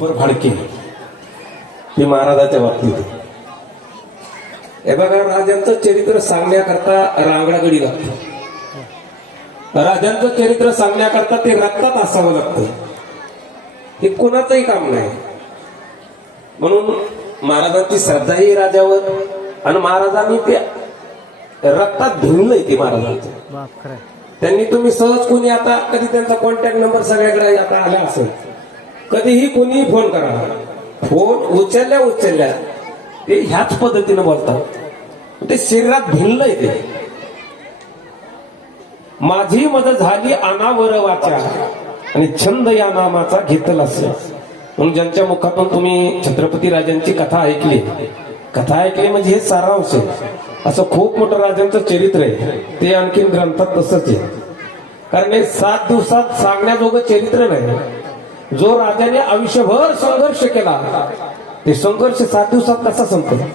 पर फाडके ते महाराजाच्या बाबतीत. हे बघा, राजांचं चरित्र सांगण्याकरता रांगडागडी लागतो. राजांचं चरित्र सांगण्याकरता ते रक्तात असावं लागतं. हे कोणाचंही काम नाही. म्हणून महाराजांची श्रद्धाही राजावर, आणि महाराजांनी ते रक्तात भिनलंय ते महाराजांचं. त्यांनी तुम्ही सहज कोणी आता कधी त्यांचा कॉन्टॅक्ट नंबर सगळ्याकडे आता आला असेल, कधीही कोणीही फोन करा, फोन उचलल्या ते ह्याच पद्धतीनं बोलतात. ते शरीरात भिनलंय ते. माझी मदत झाली अनावर वाचा आणि छंद या नामाचा घेतला असेल. म्हणून ज्यांच्या मुखातून तुम्ही छत्रपती राजांची कथा ऐकली म्हणजे हे सारांश आहे. असं खूप मोठं राजांचं चरित्र आहे. ते आणखीन ग्रंथात तसंच आहे. कारण हे 7 दिवसात सांगण्याजोगं चरित्र नाही. जो राजाने आयुष्यभर संघर्ष केला, ते संघर्ष 7 दिवसात कसा संपला.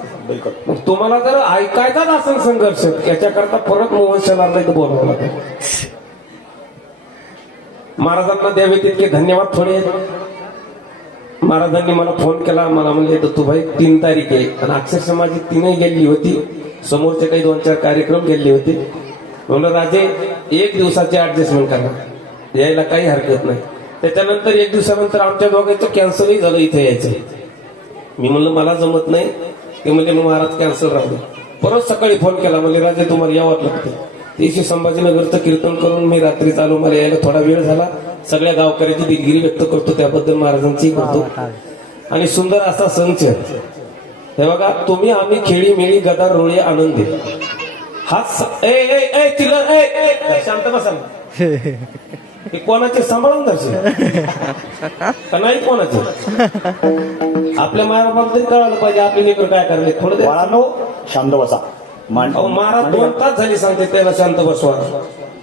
मग तुम्हाला जर ऐकायचाच असेल संघर्ष, याच्याकरता परत मोहन शेलारला इथं बोलावं लागेल. महाराजांना द्यावे तितके धन्यवाद थोडे. महाराजांनी मला फोन केला, मला म्हणले दत्तूभाई 3 तारीख आहे, आणि अक्षरशः माझी 3ही गेली होती. समोरचे काही 2-4 कार्यक्रम गेले होते. म्हणलं राजे 1 दिवसाची ऍडजस्टमेंट करा, यायला काही हरकत नाही. त्याच्यानंतर 1 दिवसानंतर आमच्या दोघांचं कॅन्सलही झालं इथे यायचं. मी म्हणलं मला जमत नाही. ते म्हणजे मग महाराज कॅन्सल राहू दे. परत सकाळी फोन केला, म्हणजे राजे तुम्हाला यावं लागतं. तेशी संभाजीनगरचं कीर्तन करून मी रात्री चालू, मला यायला थोडा वेळ झाला. सगळ्या गावकऱ्याची दिलगिरी व्यक्त करतो, त्याबद्दल महाराजांची करतो. आणि सुंदर असा संच हे बघा, तुम्ही आम्ही खेळी मेळी गदा रोळे आनंदी. हा शांत बसा. हे कोणाचे सांभाळून जायचे का नाही कोणाचे. आपल्या मायाबाबत तरी कळायला पाहिजे आपले लेकर काय करायला. थोडं शांत बसा. महाराज 2 तास झाली सांगते त्याला शांत बसवा.